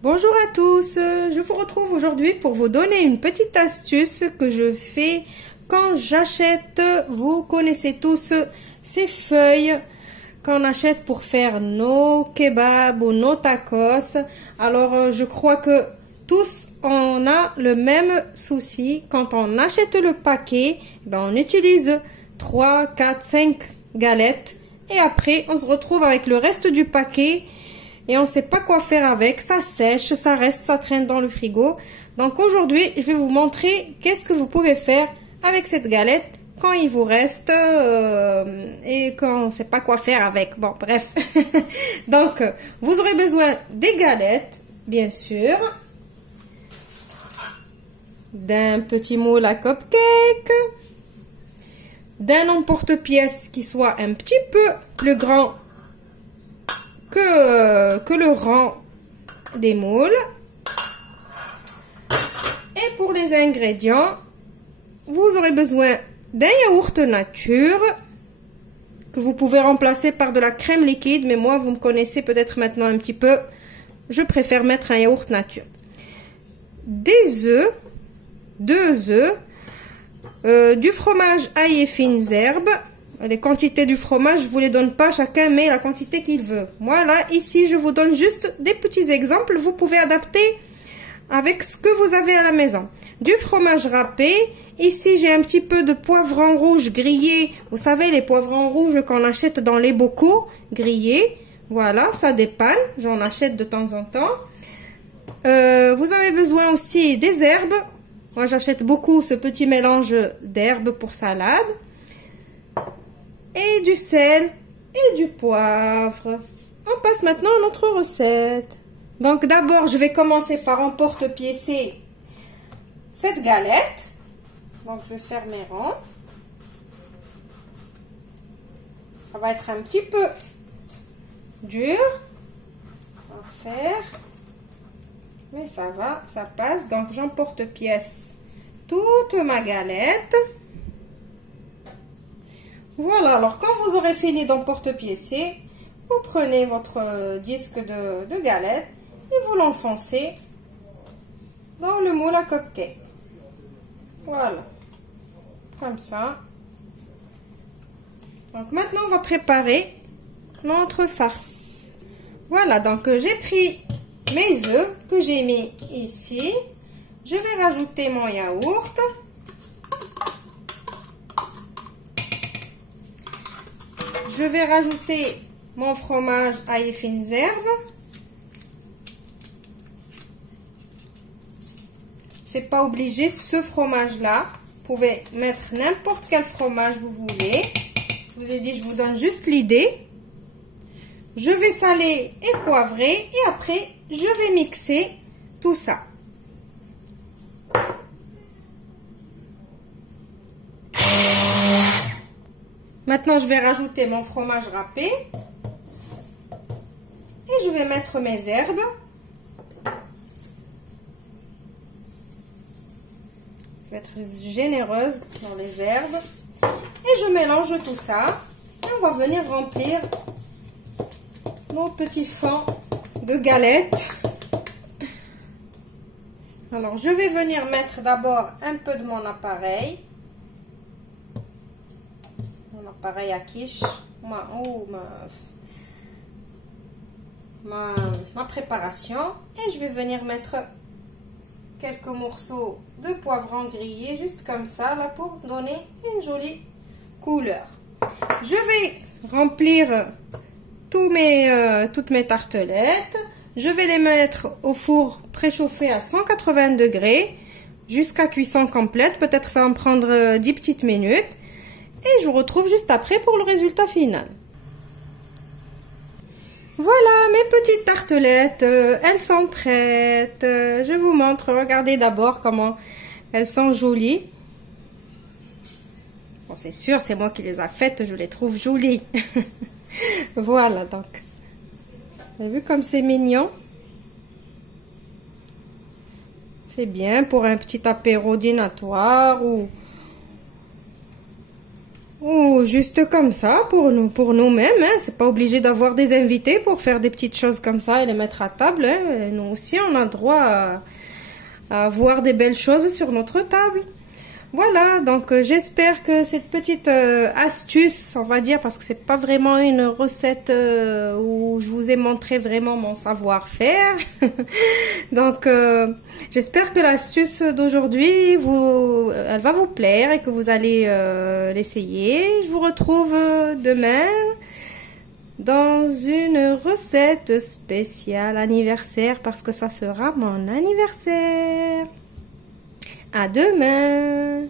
Bonjour à tous, je vous retrouve aujourd'hui pour vous donner une petite astuce que je fais quand j'achète, vous connaissez tous ces feuilles qu'on achète pour faire nos kebabs ou nos tacos. Alors je crois que tous on a le même souci, quand on achète le paquet, on utilise 3, 4, 5 galettes et après on se retrouve avec le reste du paquet. Et on ne sait pas quoi faire avec, ça sèche, ça reste, ça traîne dans le frigo. Donc aujourd'hui, je vais vous montrer qu'est-ce que vous pouvez faire avec cette galette quand il vous reste et quand on ne sait pas quoi faire avec. Bon, bref. Donc, vous aurez besoin des galettes, bien sûr, d'un petit moule à cupcake, d'un emporte-pièce qui soit un petit peu plus grand que le rang des moules. Et pour les ingrédients, vous aurez besoin d'un yaourt nature que vous pouvez remplacer par de la crème liquide, mais moi vous me connaissez peut-être maintenant un petit peu, je préfère mettre un yaourt nature. Des œufs, 2 œufs, du fromage ail et fines herbes. Les quantités du fromage, je vous les donne pas, chacun met la quantité qu'il veut. Moi là, ici, je vous donne juste des petits exemples. Vous pouvez adapter avec ce que vous avez à la maison. Du fromage râpé. Ici, j'ai un petit peu de poivron rouge grillé. Vous savez, les poivrons rouges qu'on achète dans les bocaux grillés. Voilà, ça dépanne. J'en achète de temps en temps. Vous avez besoin aussi des herbes. Moi, j'achète beaucoup ce petit mélange d'herbes pour salade. Et du sel et du poivre. On passe maintenant à notre recette. Donc d'abord, je vais commencer par emporte-piécer cette galette. Donc je vais faire mes ronds. Ça va être un petit peu dur à faire. Mais ça va, ça passe. Donc j'emporte-pièce toute ma galette. Voilà, alors quand vous aurez fini d'emporte-piécer, vous prenez votre disque de galette et vous l'enfoncez dans le moule à cupcake. Voilà, comme ça. Donc maintenant, on va préparer notre farce. Voilà, donc j'ai pris mes œufs que j'ai mis ici. Je vais rajouter mon yaourt. Je vais rajouter mon fromage ail et fines herbes. C'est pas obligé ce fromage-là. Vous pouvez mettre n'importe quel fromage vous voulez. Je vous ai dit, je vous donne juste l'idée. Je vais saler et poivrer et après, je vais mixer tout ça. Maintenant, je vais rajouter mon fromage râpé. Et je vais mettre mes herbes. Je vais être généreuse dans les herbes. Et je mélange tout ça. Et on va venir remplir nos petits fonds de galettes. Alors, je vais venir mettre d'abord un peu de mon appareil. Appareil à quiche, ma préparation, et je vais venir mettre quelques morceaux de poivron grillé juste comme ça là pour donner une jolie couleur. Je vais remplir toutes mes tartelettes. Je vais les mettre au four préchauffé à 180 degrés jusqu'à cuisson complète. Peut-être ça va me prendre 10 petites minutes. Et je vous retrouve juste après pour le résultat final. Voilà mes petites tartelettes, elles sont prêtes. Je vous montre, regardez d'abord comment elles sont jolies. Bon, c'est sûr, c'est moi qui les ai faites, je les trouve jolies. Voilà, donc. Vous avez vu comme c'est mignon? C'est bien pour un petit apéro dînatoire ou Ou juste comme ça, pour nous-mêmes, hein. C'est pas obligé d'avoir des invités pour faire des petites choses comme ça et les mettre à table, hein. Nous aussi, on a le droit à avoir des belles choses sur notre table. Voilà, donc j'espère que cette petite astuce, on va dire, parce que c'est pas vraiment une recette où je vous ai montré vraiment mon savoir-faire. Donc j'espère que l'astuce d'aujourd'hui elle va vous plaire et que vous allez l'essayer. Je vous retrouve demain dans une recette spéciale anniversaire parce que ça sera mon anniversaire. À demain!